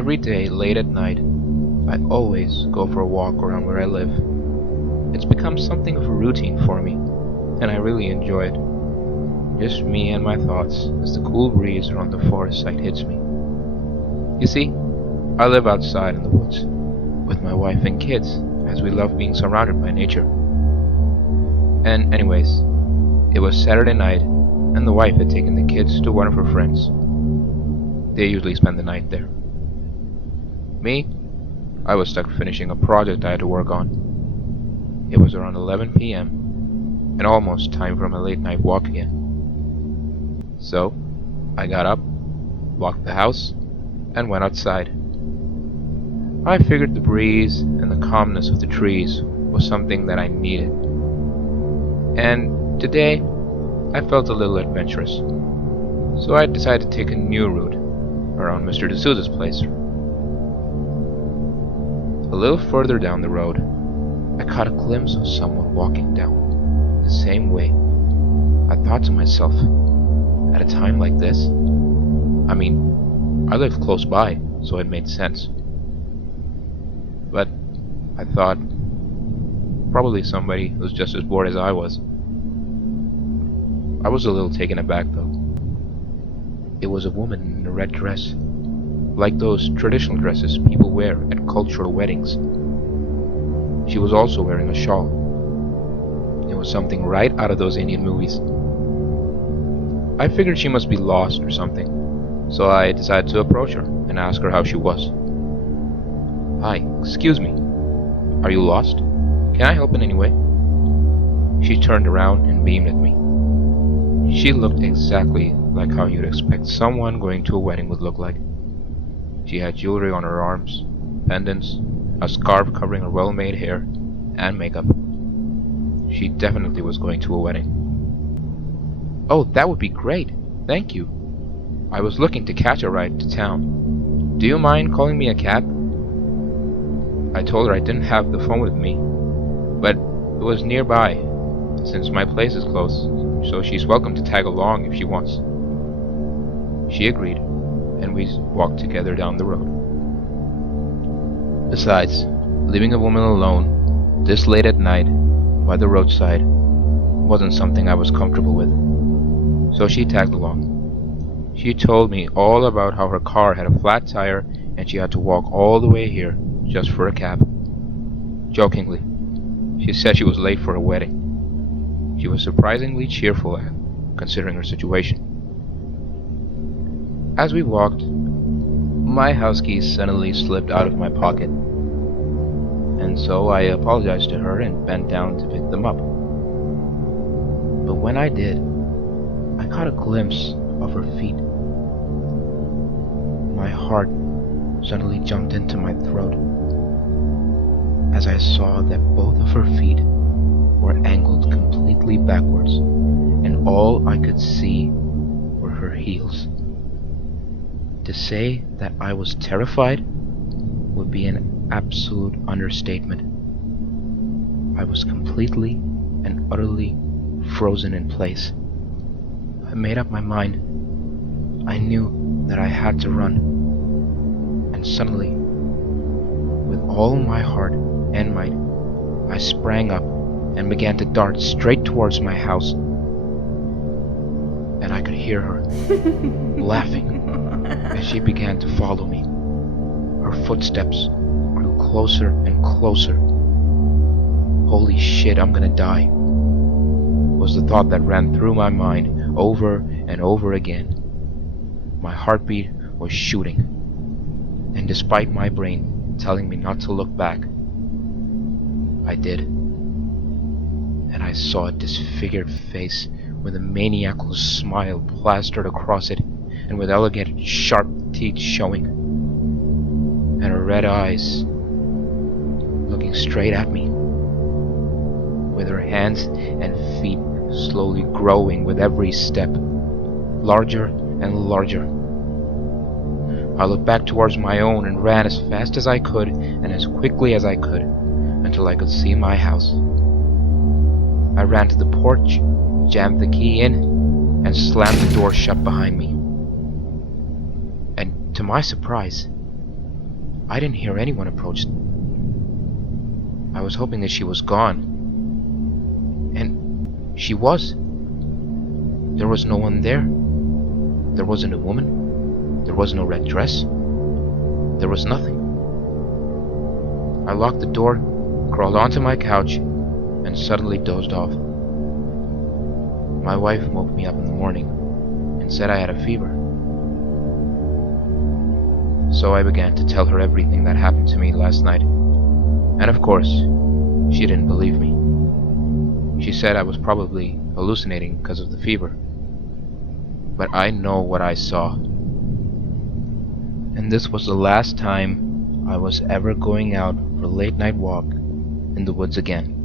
Every day, late at night, I always go for a walk around where I live. It's become something of a routine for me, and I really enjoy it. Just me and my thoughts as the cool breeze around the forest side hits me. You see, I live outside in the woods with my wife and kids, as we love being surrounded by nature. And anyways, it was Saturday night, and the wife had taken the kids to one of her friends. They usually spend the night there. Me, I was stuck finishing a project I had to work on. It was around 11 p.m. and almost time for my late night walk again. So, I got up, locked the house, and went outside. I figured the breeze and the calmness of the trees was something that I needed. And today, I felt a little adventurous. So I decided to take a new route around Mr. D'Souza's place. A little further down the road, I caught a glimpse of someone walking down the same way. I thought to myself, at a time like this, I lived close by, so it made sense. But I thought, probably somebody who's just as bored as I was. I was a little taken aback though. It was a woman in a red dress, like those traditional dresses people wear at cultural weddings. She was also wearing a shawl. It was something right out of those Indian movies. I figured she must be lost or something, so I decided to approach her and ask her how she was. "Hi, excuse me. Are you lost? Can I help in any way?" She turned around and beamed at me. She looked exactly like how you'd expect someone going to a wedding would look like. She had jewelry on her arms, pendants, a scarf covering her well-made hair, and makeup. She definitely was going to a wedding. "Oh, that would be great. Thank you. I was looking to catch a ride to town. Do you mind calling me a cab?" I told her I didn't have the phone with me, but it was nearby, since my place is close, so she's welcome to tag along if she wants. She agreed, and we walked together down the road. Besides, leaving a woman alone, this late at night, by the roadside, wasn't something I was comfortable with, so she tagged along. She told me all about how her car had a flat tire and she had to walk all the way here just for a cab. Jokingly, she said she was late for a wedding. She was surprisingly cheerful, considering her situation. As we walked, my house keys suddenly slipped out of my pocket, and so I apologized to her and bent down to pick them up. But when I did, I caught a glimpse of her feet. My heart suddenly jumped into my throat as I saw that both of her feet were angled completely backwards, and all I could see were her heels. To say that I was terrified would be an absolute understatement. I was completely and utterly frozen in place. I made up my mind. I knew that I had to run. And suddenly, with all my heart and might, I sprang up and began to dart straight towards my house. And I could hear her laughing as she began to follow me. Her footsteps grew closer and closer. "Holy shit, I'm gonna die," was the thought that ran through my mind over and over again. My heartbeat was shooting, and despite my brain telling me not to look back, I did. And I saw a disfigured face with a maniacal smile plastered across it, and with elegant, sharp teeth showing, and her red eyes looking straight at me, with her hands and feet slowly growing with every step, larger and larger. I looked back towards my own and ran as fast as I could and as quickly as I could until I could see my house. I ran to the porch, jammed the key in, and slammed the door shut behind me. And to my surprise, I didn't hear anyone approach. I was hoping that she was gone. And she was. There was no one there. There wasn't a woman. There was no red dress. There was nothing. I locked the door, crawled onto my couch, and suddenly dozed off. My wife woke me up in the morning and said I had a fever. So I began to tell her everything that happened to me last night. And of course, she didn't believe me. She said I was probably hallucinating because of the fever. But I know what I saw. And this was the last time I was ever going out for a late night walk in the woods again.